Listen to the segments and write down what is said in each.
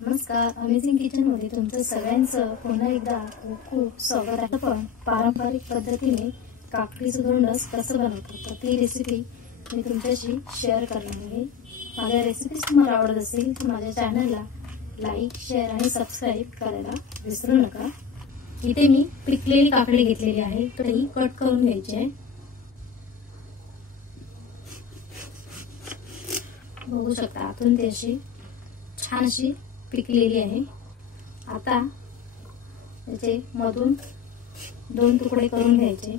नमस्कार, amazing kitchen मध्ये तुमचं सगळ्यांचं पुन्हा एकदा खूप खूप स्वागत आहे। पण पारंपरिक पद्धतीने काकडीचं धोंडस कसं बनवतात तर ती रेसिपी मी तुमच्याशी शेअर करणार आहे। माझ्या रेसिपीज तुम्हाला आवडत असेल तर माझ्या चॅनलला लाईक, शेअर आणि सबस्क्राइब करायला विसरू नका। इथे मी पिकलेली काकडी घेतलेली आहे, तर ही कट करून घ्यायची आहे। बघू शकता आतून ती अशी छान अशी पिकलेली आहे। आता याचे मधून 2 तुकडे करून घ्यायचे।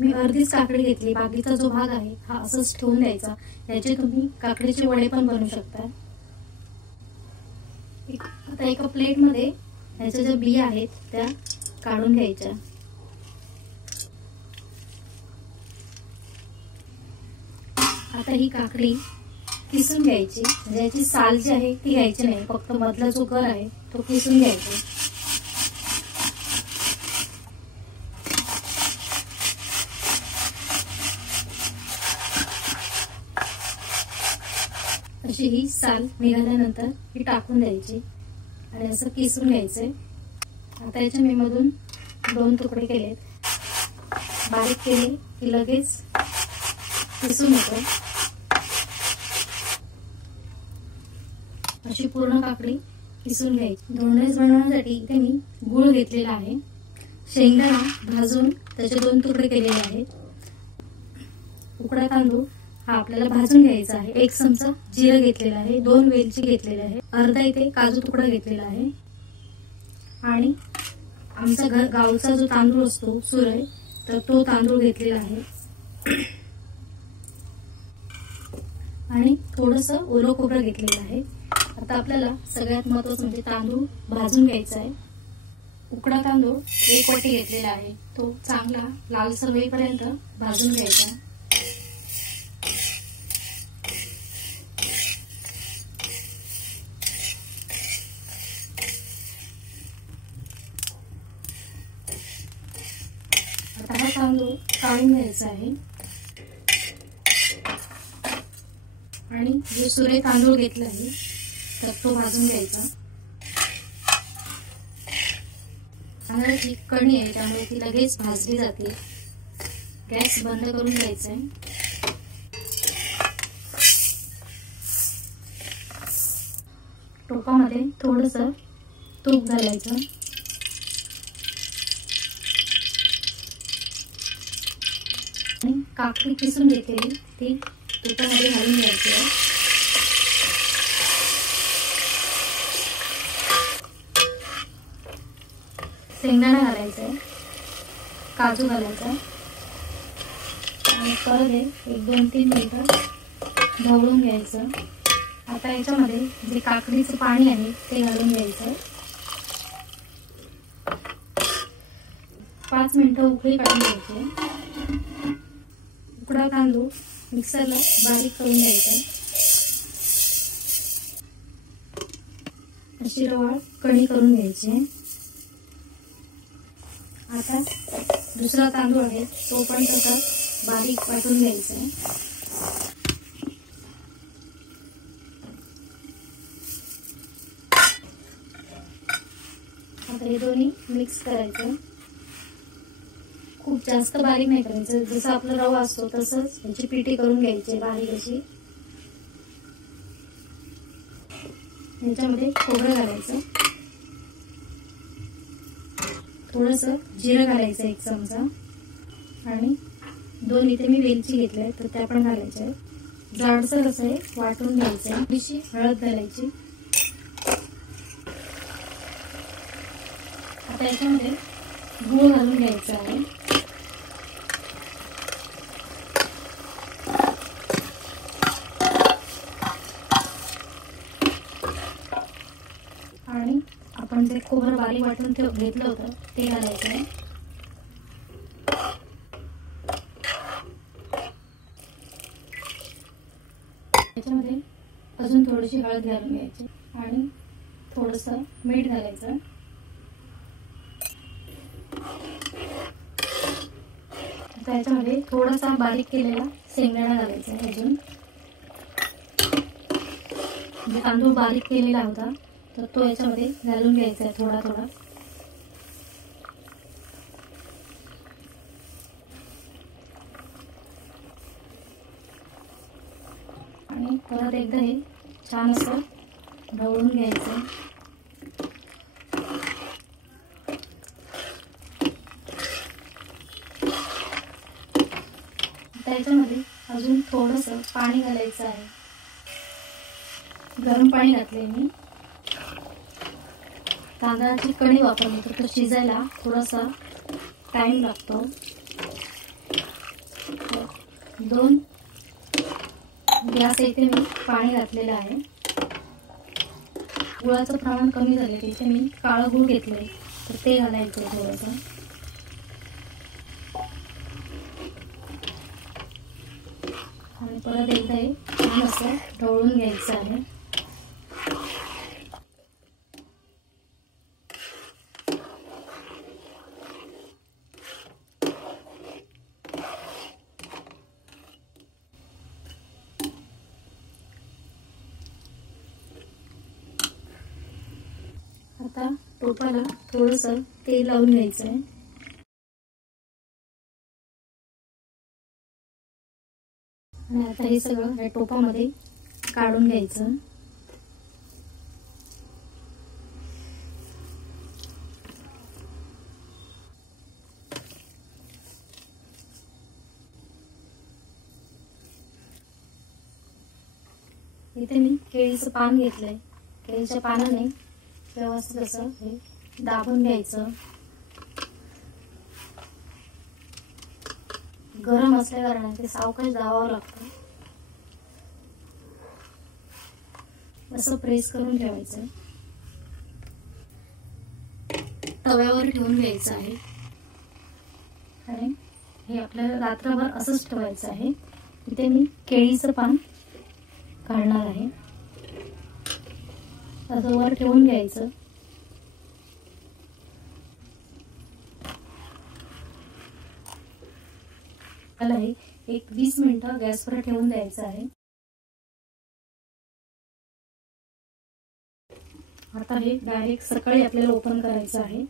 मी अर्धीच काकडी घेतली, बाकीचा जो भाग आहे हा असंच ठेवून द्यायचा। याचे तुम्ही काकडीचे वडे पण बनवू शकता। आता एका प्लेट मध्ये याच्या ज्या बिया आहेत त्या काढून घ्यायच्या। आता ही काकडी किसून घ्यायची, म्हणजे याची साल जी आहे ती घ्यायची नाही, फक्त मधला जो गर आहे तो किसून घ्यायचा। अशी ही साल निघाल्यानंतर ही टाकून द्यायची आणि असं किसून घ्यायचंय। आता याच्या मी मधून 2 तुकडे केलेत, बारीक केले की लगेच किसून येतो। अशी पूर्ण काकडी किसून घ्यायची। धोंडस बनवण्यासाठी इथे मी गूळ घेतलेला आहे, शेंगदाणा भाजून त्याचे 2 तुकडे केलेले आहेत, उकडा तांदूळ हा आपल्याला भाजून घ्यायचा आहे, 1 चमचा जिरं घेतलेला आहे, 2 वेलची घेतलेले आहे, अर्धा इथे काजू तुकडा घेतलेला आहे आणि आमचा गावचा जो तांदूळ असतो सुरई, तर तो तांदूळ घेतलेला आहे आणि थोडंसं ओलं खोबरं घेतलेलं आहे। आता आपल्याला सगळ्यात महत्त्वाचं म्हणजे तांदूळ भाजून घ्यायचा आहे। उकडा तांदूळ 1 वाटी घेतलेला आहे, तो चांगला लालसर होईपर्यंत भाजून घ्यायचा। आता हा तांदूळ काढून घ्यायचा आहे आणि जो सुरे तांदूळ घेतला आहे तर तो भाजून घ्यायचा। तांदळाची कणी आहे त्यामुळे ती लगेच भाजली जाते। गॅस बंद करून घ्यायचा आहे। टोपामध्ये थोडंसं तूप घालायचं आणि काकडी किसून घेतलेली ती तुपामध्ये घालून घ्यायची आहे। शेंगदाणा घालायचा आहे, काजू घालायचा आणि परत 1-2-3 मिनिटं ढवळून घ्यायचं। आता याच्यामध्ये जे काकडीचं पाणी आहे ते घालून घ्यायचं। 5 मिनिटं उकळी काढून घ्यायची। उकडा तांदूळ मिक्सरला बारीक करून घ्यायचा। अशी रवाळ कणी करून घ्यायची। आता दुसरा तांदूळ आहे तो पण तसा बारीक वाटून घ्यायचा। आता हे दोन्ही मिक्स करायचं, खूप जास्त बारीक नाही करायचं, जसं आपला रवा असतो तसंच याची पिठी करून घ्यायची बारीक अशी। याच्यामध्ये खोबरं घालायचं, थोडंसं जिरं घालायचं 1 चमचा आणि 2 इथे मी वेलची घेतल्या तर त्या पण घालायच्या। जाडसर असं वाटून घ्यायचं, थोडीशी हळद घालायची। आता याच्यामध्ये गूळ घालून घ्यायचा आहे आणि आपण जे खोबरं बारीक वाटून घेतलं होतं ते घालायचं आहे। त्याच्यामध्ये अजून थोडीशी हळद घालून घ्यायची आणि थोडंसं मीठ घालायचं. त्याच्यामध्ये थोडासा बारीक केलेला शेंगदाणा घालायचा. अजून तांदूळ बारीक केलेला होता तर तो याच्यामध्ये घालून घ्यायचा थोडा थोडा. आणि परत एकदा हे छान असं ढवळून घ्यायचं. त्याच्यामध्ये अजून थोडंसं पाणी घालायचं आहे. गरम पाणी घातले मी. तांदळाची कणी वापरली तर तो शिजायला थोडासा टाइम लागतो. 2 ग्लास इथे मी पाणी घातलेलं आहे. गुळाचं प्रमाण कमी झाले तिथे मी काळं गूळ घेतले तर ते घालायचं थोडंसं. आणि परत एकदा हे छान असं ढवळून घ्यायचं आहे. आता टोपाला थोडंसं तेल लावून घ्यायचं आहे. आणि आता हे सगळं या टोपामध्ये काढून घ्यायचं. इथे मी केळीचं पान घेतलंय. केळीच्या पानाने व्यवस्थित असं हे दाबून घ्यायचं. गरम असल्या कारणाने ते सावकाश दाबावं लागतं. असं प्रेस करून ठेवायचं. तव्यावर ठेवून घ्यायचं आहे आणि हे आपल्याला रात्रभर असंच ठेवायचं आहे. इथे मी केळीचं पान काढणार आहे. तव्यावर ठेवून घ्यायचं. त्याला एक 20 मिनिटं गॅसवर ठेवून द्यायचं आहे. आता हे डायरेक्ट सकाळी आपल्याला ओपन करायचं आहे.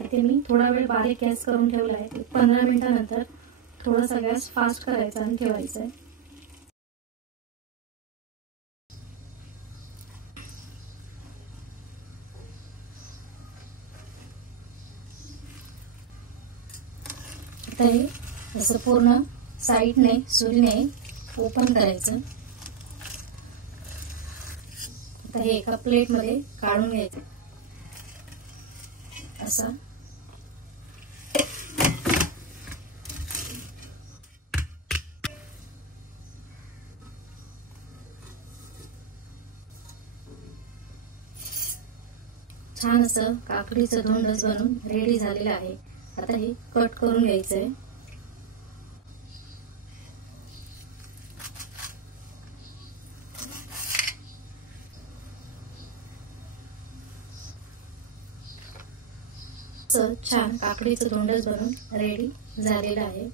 इथे मी थोडा वेळ बारीक गॅस करून ठेवला आहे. 15 मिनिटांनंतर थोडासा गॅस फास्ट करायचा आणि ठेवायचा आहे. आता हे असं पूर्ण साईडने सुरीने ओपन करायचं. आता हे एका प्लेट मध्ये काढून घ्यायचं. असं छान असं काकडीचं धोंडच बनून रेडी झालेलं आहे. आता हे कट करून घ्यायचंय. छान काकडीचं धोंडच बनून रेडी झालेलं आहे.